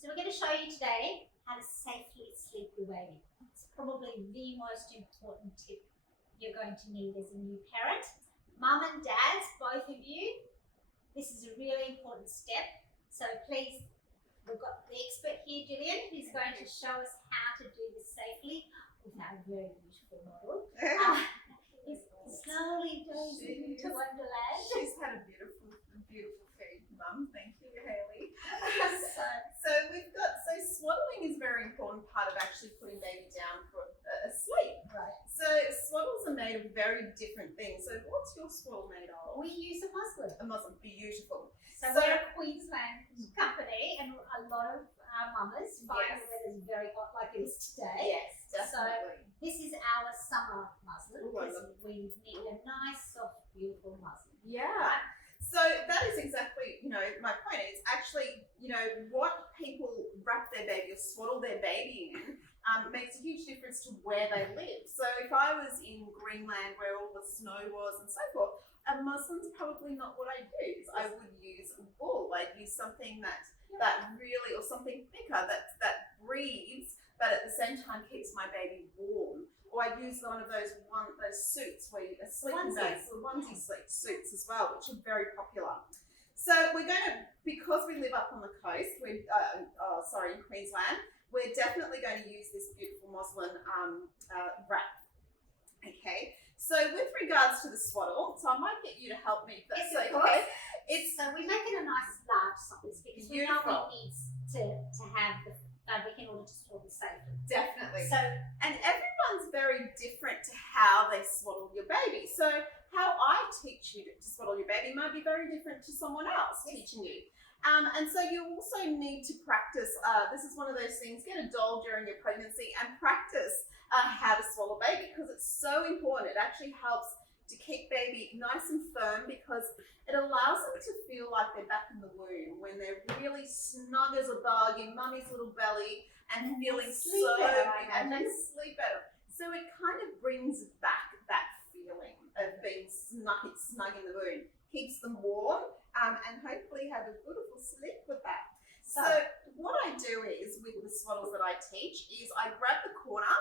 So we're going to show you today how to safely sleep your baby. It's probably the most important tip you're going to need as a new parent. Mum and dads, both of you, this is a really important step. So please, we've got the expert here, Gillian, who's going to show us how to do this safely with our very beautiful model. He's slowly dozing into Wonderland. She's had a beautiful feed, Mum. Thank you, Hayley. So swaddling is a very important part of actually putting baby down for asleep. Right. So swaddles are made of very different things. So what's your swaddle made of? We use a muslin. A muslin, beautiful. So we're a Queensland company, and a lot of our mamas find the weather's very hot like it is today. Yes, definitely. So this is our summer muslin because Wonderful. we need a nice, soft, beautiful muslin. Yeah. Right? So that is exactly, my point is actually, what people wrap their baby or swaddle their baby in makes a huge difference to where they live. So if I was in Greenland where all the snow was and so forth, a muslin's probably not what I'd use. I would use wool. I'd use something that really, or something thicker that breathes, but at the same time keeps my baby warm. Or I'd use one of those suits where sleeping bags, the onesie sleep suits as well, which are very popular. So we're going to, because we live up on the coast, in Queensland, we're definitely going to use this beautiful muslin wrap. Okay. So with regards to the swaddle, so I might get you to help me if that's okay. So we make it a nice large size because we know Beautiful. it needs to have the fabric in order to store the safely. Definitely. So And everyone's very different to how they swaddle your baby. So how I teach you to swaddle your baby might be very different to someone else teaching you. And so you also need to practice, this is one of those things, get a doll during your pregnancy and practice how to swaddle baby because it's so important. It actually helps to keep baby nice and firm because it allows them to feel like they're back in the womb when they're really snug as a bug in mummy's little belly and feeling sleep so better, big and they sleep better. So it kind of brings back that feeling of being snug in the womb, keeps them warm and hopefully have a beautiful sleep with that. So what I do is with the swaddles that I teach is I grab the corner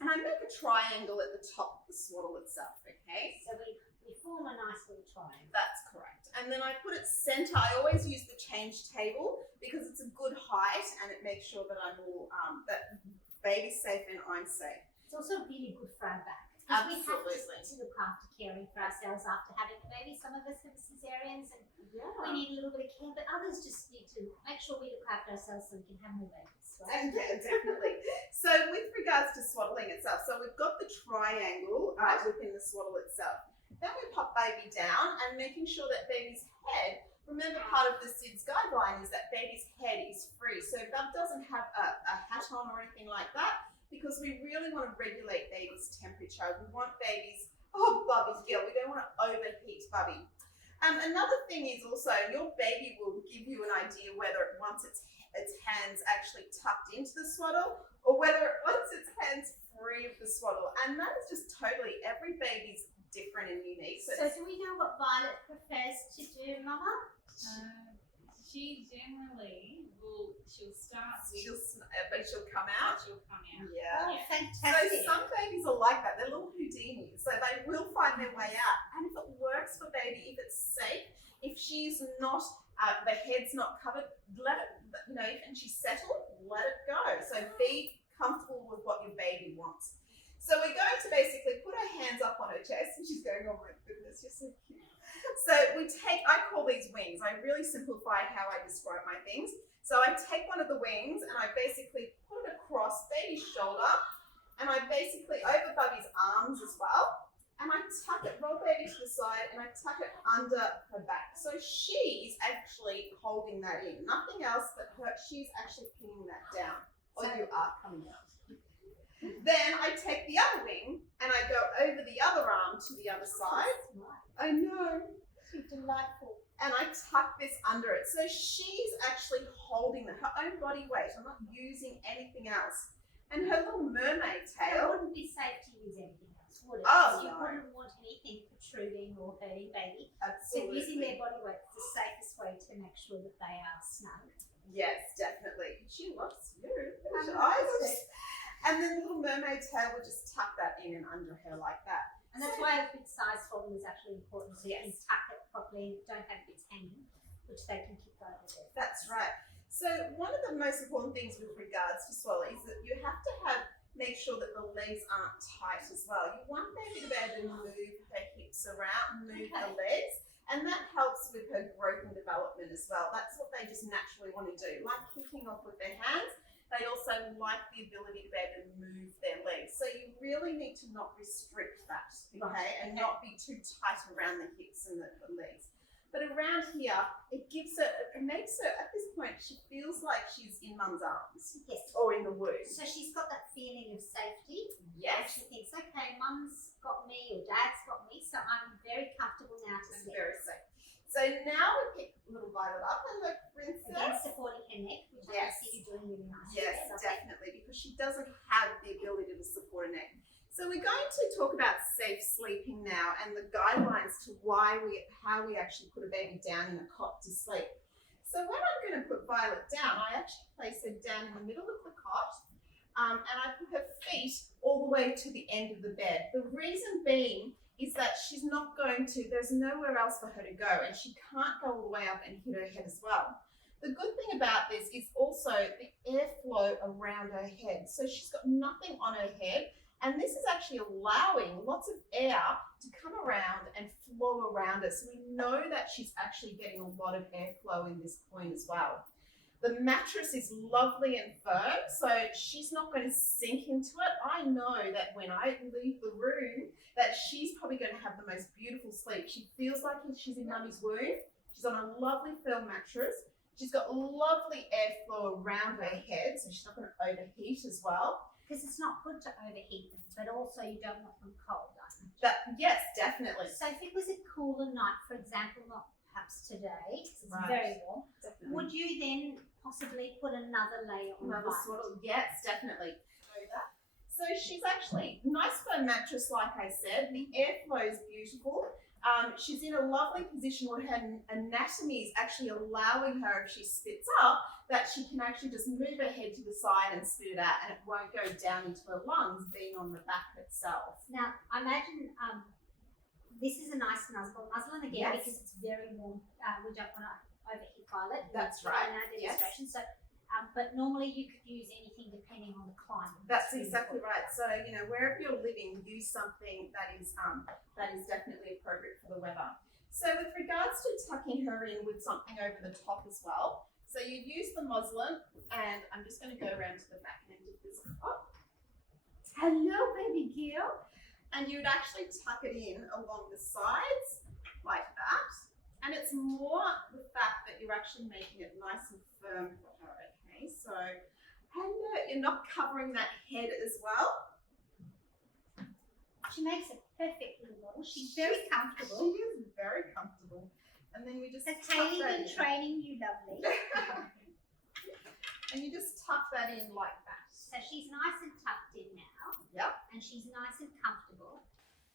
and I make a triangle at the top of the swaddle itself, okay? So we form a nice little triangle. That's correct. And then I put it center. I always use the change table because it's a good height and it makes sure that I'm all, that baby's safe and I'm safe. It's also really good for our back. Absolutely. We have to look after caring for ourselves after having a baby. Some of us have cesareans and we need a little bit of care, but others just need to make sure we look after ourselves so we can have more babies. Right? Yeah, definitely. So with regards to swaddling itself, so we've got the triangle within the swaddle itself. Then we pop baby down and making sure that baby's head, remember part of the SIDS guideline is that baby's head is free. So that doesn't have a hat on or anything like that because we really want to regulate baby's temperature. We want baby's, Bubby's gill. We don't want to overheat Bubby. Another thing is also your baby will give you an idea whether it wants its hands actually tucked into the swaddle or whether it wants its hands free of the swaddle. And that is just totally, every baby's different and unique. So do we know what Violet prefers to do, Mama? She generally she'll start with, But she'll come out. she'll come out. Yeah. Oh, Yeah. So fantastic. some babies are like that. They're little Houdinis, so they will find their way out. And if it works for baby, if it's safe, if she's not, the head's not covered, let it, and she's settled, let it go. So be comfortable with what your baby wants. So we're going to basically put our hands up on her chest, and she's going, oh my goodness, you're so cute. So I call these wings. I really simplify how I describe my things. So I take one of the wings and I basically put it across baby's shoulder and I basically over Bubby's arms as well. And I tuck it, roll baby to the side and I tuck it under her back. So she's actually holding that in. Nothing else but she's actually pinning that down. Or you are coming out. Then I take the other wing and I go over the other arm to the other side. I know. She's delightful. And I tuck this under it. So she's actually holding her own body weight. I'm not using anything else. And her little mermaid It tail. wouldn't be safe to use anything else, would it? Oh, Because you no. wouldn't want anything protruding or hurting baby. So Absolutely. using their body weight is the safest way to make sure that they are snug. Yes, definitely. definitely. She loves you. And then the little mermaid tail, we'll just tuck that in and under her like that. And that's why a big size swaddle is actually important. So you can tuck it properly, don't have bits hanging, which they can keep over there. That's right. So one of the most important things with regards to Swaddle is that you have to make sure that the legs aren't tight as well. You want baby to be able to move her hips around, move the legs, and that helps with her growth and development as well. That's what they just naturally want to do, like kicking off with their hands. They also like the ability to be able to move their legs. So you really need to not restrict that, okay? And not be too tight around the hips and the legs. But around here, it makes her, at this point, she feels like she's in mum's arms. Yes. Or in the womb. So she's got that feeling of safety. Yes. She thinks, okay, mum's got me or dad's got me, so I'm very comfortable now to sleep. Very safe. So now we pick little Violet up and look, princess. Again, supporting her neck, which I can see you doing really nicely. Yes, definitely, because she doesn't have the ability to support her neck. So we're going to talk about safe sleeping now and the guidelines to how we actually put a baby down in a cot to sleep. So when I'm going to put Violet down, I actually place her down in the middle of the cot and I put her feet all the way to the end of the bed. The reason being is that she's not going to, there's nowhere else for her to go and she can't go all the way up and hit her head as well. The good thing about this is also the airflow around her head. So she's got nothing on her head. And this is actually allowing lots of air to come around and flow around her. So we know that she's actually getting a lot of airflow in this point as well. The mattress is lovely and firm, so she's not going to sink into it. I know that when I leave the room, that she's probably going to have the most beautiful sleep. She feels like she's in mummy's womb. She's on a lovely firm mattress. She's got lovely airflow around her head, so she's not going to overheat as well. Because it's not good to overheat them, but also you don't want them cold, either. Yes, definitely. So if it was a cooler night, for example, not perhaps today, because it's very warm, Definitely. would you then possibly put another layer on Another Violet? swaddle? Yes, definitely. So she's actually nice firm mattress, like I said. The airflow is beautiful. She's in a lovely position where her anatomy is actually allowing her, if she spits up, that she can actually just move her head to the side and spit it out and it won't go down into her lungs, being on the back itself. Now, I imagine this is a nice muslin again, Yes. because it's very warm. We don't want to overheat Violet. That's right. In our demonstration. So, but normally you could use anything depending on the climate. That's exactly right. So, you know, wherever you're living, use something that is definitely appropriate for the weather. So with regards to tucking her in with something over the top as well, so you use the muslin, and I'm just going to go around to the back end of this cot. Hello, baby girl. And you would actually tuck it in along the sides like that. And it's more the fact that you're actually making it nice and firm for her, okay? So, hello, you're not covering that head as well. She makes a perfect little model. She's very comfortable. She is very comfortable. And then we just Has tuck Hayley that been in. training you lovely? And you just tuck that in like that. So she's nice and tucked in now. Yep. And she's nice and comfortable.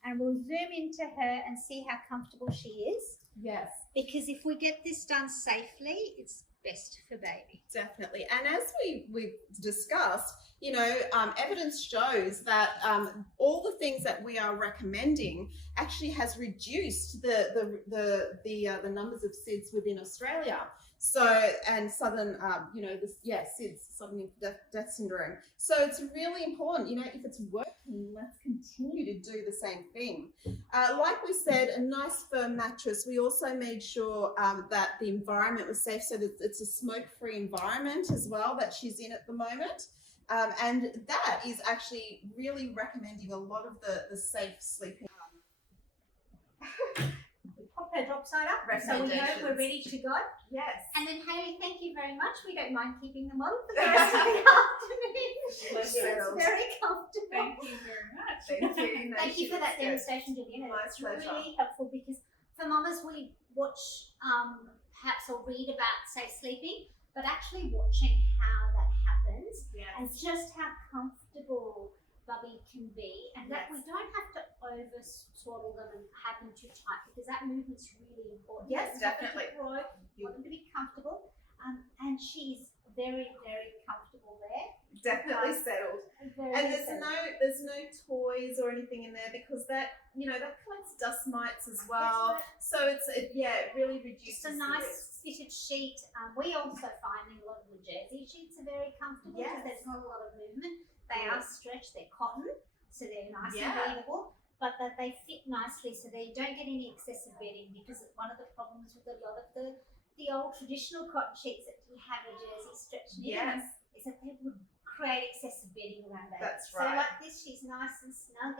And we'll zoom into her and see how comfortable she is. Yes. Because if we get this done safely, it's best for baby. Definitely. And as we've discussed, you know, evidence shows that all the things that we are recommending actually has reduced the numbers of SIDS within Australia. So, and southern, SIDS, sudden death syndrome. So it's really important, you know, if it's working, let's continue to do the same thing. Like we said, a nice firm mattress. We also made sure that the environment was safe, so that it's a smoke-free environment as well that she's in at the moment. And that is actually really recommending a lot of the safe sleeping. Pop her drop side up so we know we're ready to go. Yes. And then Hayley, thank you very much. We don't mind keeping the model for the rest of the afternoon. It's very comfortable. Thank you very much. Thank you. No, Thank you for that she was demonstration, Julian. My It's pleasure. really helpful because for mamas we watch perhaps or read about safe sleeping, but actually watching how that happens and just how comfortable Bubby can be, and that we don't have to over swaddle them and have them too tight, because that movement's really important. Yes, definitely. You want them to be comfortable, and she's very, very comfortable there. Definitely settled. Very And there's settled. no toys or anything in there because that collects dust mites as well. That's So it really reduces Just a the nice risk. fitted sheet. We also find that a lot of the jersey sheets are very comfortable because Yes. there's not a lot of movement. They are stretched, they're cotton, so they're nice Yeah. and breathable, but that they fit nicely so they don't get any excessive bedding, because one of the problems with a lot of the old traditional cotton sheets that you have a jersey stretched near them Yes. is that they would create excessive bedding around that. That's So right. like this, she's nice and snug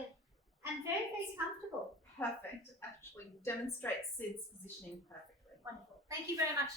and very, very comfortable. Perfect. Actually demonstrates Sid's positioning perfectly. Wonderful. Thank you very much.